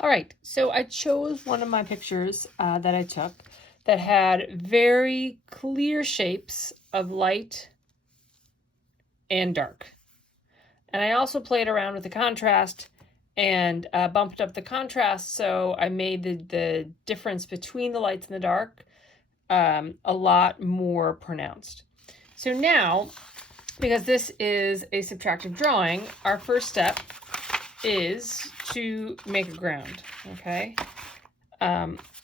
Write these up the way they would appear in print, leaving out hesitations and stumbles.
All right, so I chose one of my pictures that I took that had very clear shapes of light and dark. And I also played around with the contrast and bumped up the contrast, so I made the difference between the lights and the dark a lot more pronounced. So now, because this is a subtractive drawing, our first step is to make a ground, okay?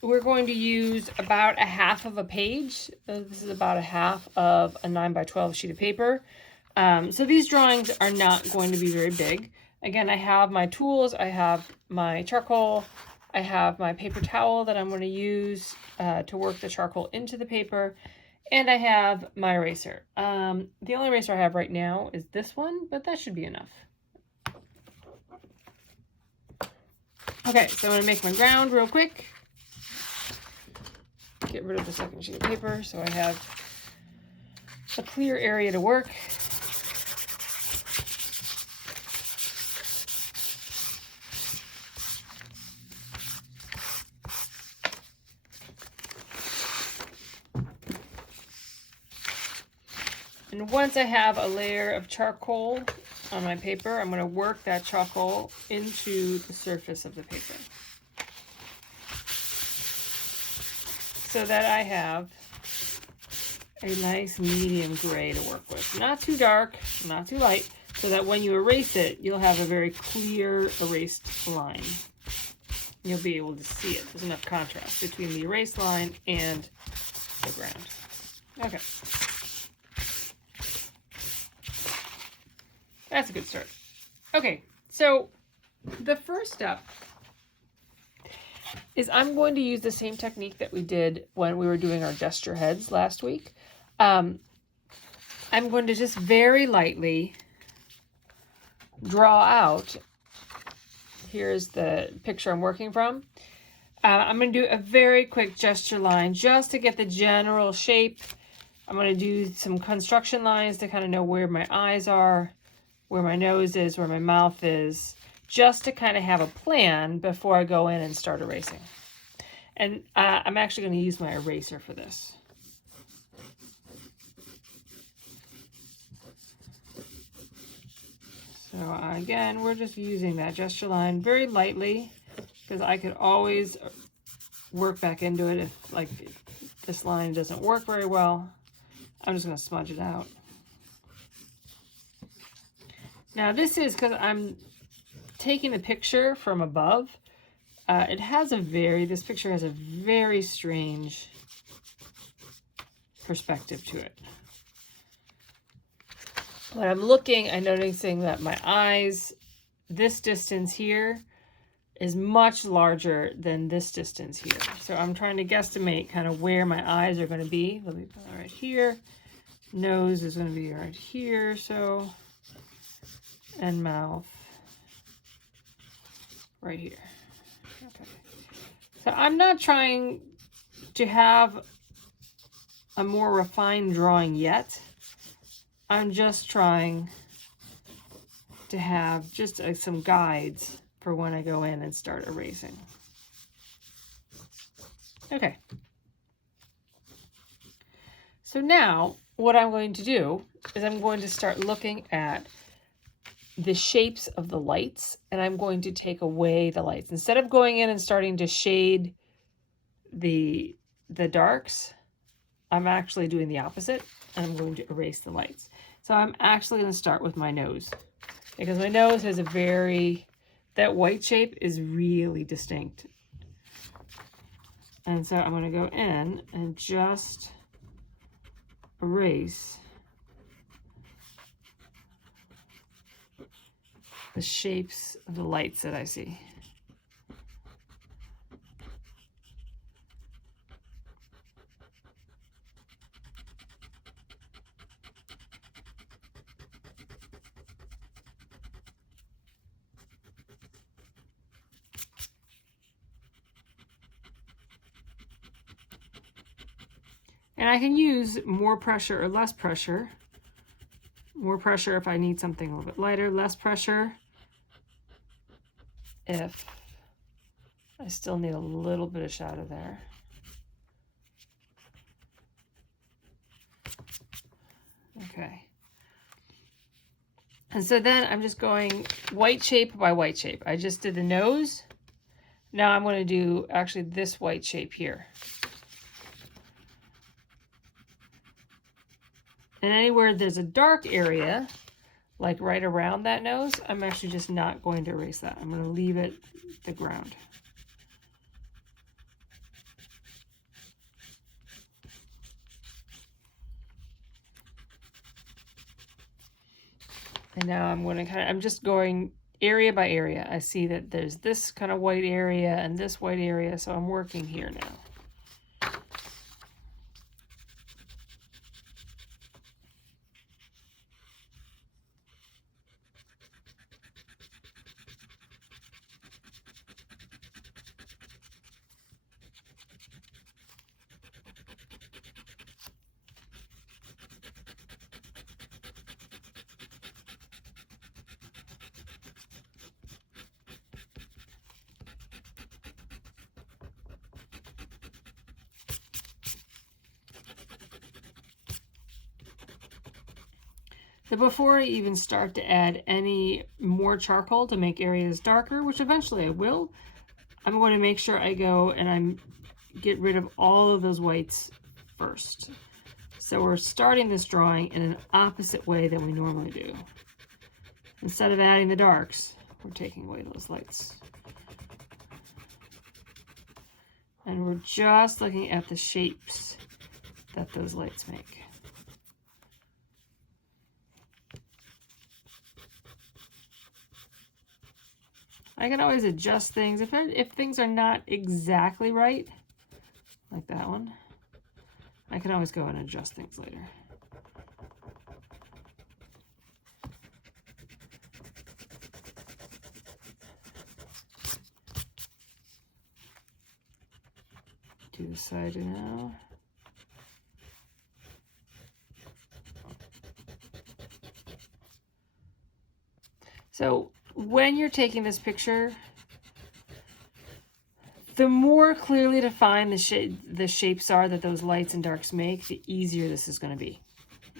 We're going to use about a half of a page. This is about a half of a 9x12 sheet of paper. So these drawings are not going to be very big. Again, I have my tools, I have my charcoal, I have my paper towel that I'm going to use to work the charcoal into the paper, and I have my eraser. The only eraser I have right now is this one, but that should be enough. Okay, so I'm going to make my ground real quick. Get rid of the second sheet of paper so I have a clear area to work. And once I have a layer of charcoal on my paper, I'm going to work that charcoal into the surface of the paper so that I have a nice medium gray to work with. Not too dark, not too light, so that when you erase it, you'll have a very clear erased line. You'll be able to see it. There's enough contrast between the erased line and the ground. Okay. That's a good start. Okay, so the first step is I'm going to use the same technique that we did when we were doing our gesture heads last week. I'm going to just very lightly draw out. Here's the picture I'm working from. I'm going to do a very quick gesture line just to get the general shape. I'm going to do some construction lines to kind of know where my eyes are, where my nose is, where my mouth is, just to kind of have a plan before I go in and start erasing. And I'm actually going to use my eraser for this. So again, we're just using that gesture line very lightly because I could always work back into it if like this line doesn't work very well. I'm just going to smudge it out. Now this is because I'm taking the picture from above. This picture has a very strange perspective to it. When I'm looking, I'm noticing that my eyes, this distance here, is much larger than this distance here. So I'm trying to guesstimate kind of where my eyes are going to be. Let me put it right here. Nose is going to be right here, so, and mouth right here. Okay. So I'm not trying to have a more refined drawing yet. I'm just trying to have just some guides for when I go in and start erasing. Okay. So now what I'm going to do is I'm going to start looking at the shapes of the lights, and I'm going to take away the lights. Instead of going in and starting to shade the darks, I'm actually doing the opposite, and I'm going to erase the lights. So I'm actually going to start with my nose, because my nose has that white shape is really distinct. And so I'm going to go in and just erase the shapes of the lights that I see. And I can use more pressure or less pressure. More pressure if I need something a little bit lighter, less pressure if I still need a little bit of shadow there. Okay. And so then I'm just going white shape by white shape. I just did the nose. Now I'm going to do actually this white shape here. And anywhere there's a dark area, like right around that nose, I'm actually just not going to erase that. I'm going to leave it the ground. And now I'm going to I'm just going area by area. I see that there's this kind of white area and this white area, so I'm working here now. So before I even start to add any more charcoal to make areas darker, which eventually I will, I'm going to make sure I go and I get rid of all of those whites first. So we're starting this drawing in an opposite way than we normally do. Instead of adding the darks, we're taking away those lights. And we're just looking at the shapes that those lights make. I can always adjust things if things are not exactly right, like that one. I can always go and adjust things later. Do the side now. So when you're taking this picture, the more clearly defined the shapes are that those lights and darks make, the easier this is going to be.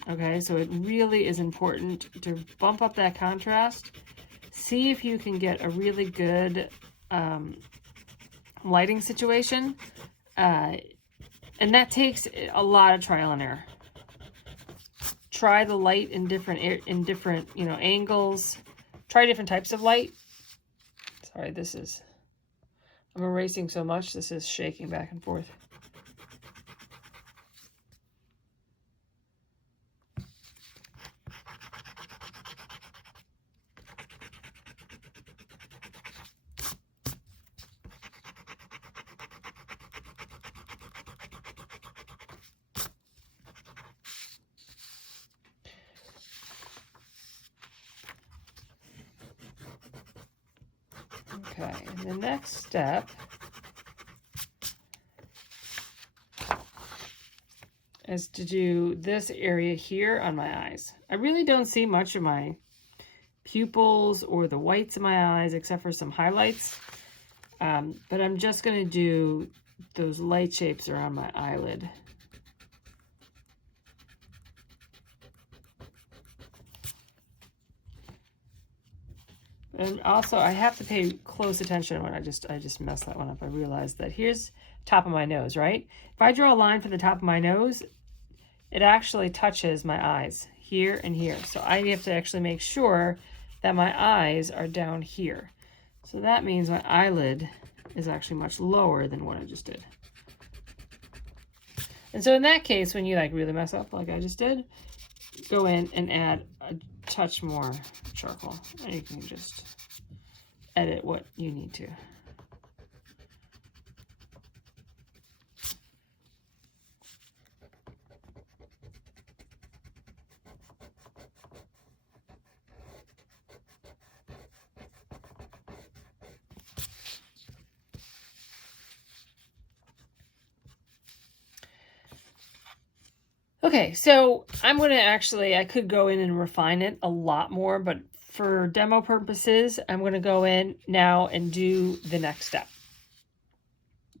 Okay, so it really is important to bump up that contrast. See if you can get a really good lighting situation. And that takes a lot of trial and error. Try the light in different angles. Try different types of light. Sorry, I'm erasing so much, this is shaking back and forth. Okay, and the next step is to do this area here on my eyes. I really don't see much of my pupils or the whites of my eyes except for some highlights, but I'm just going to do those light shapes around my eyelid. And also, I have to pay close attention when I just messed that one up. I realized that here's top of my nose, right? If I draw a line for the top of my nose, it actually touches my eyes here and here. So I have to actually make sure that my eyes are down here. So that means my eyelid is actually much lower than what I just did. And so in that case, when you like really mess up like I just did, go in and add a touch more charcoal, and you can just edit what you need to. Okay, so I'm going to I could go in and refine it a lot more, but for demo purposes, I'm going to go in now and do the next step.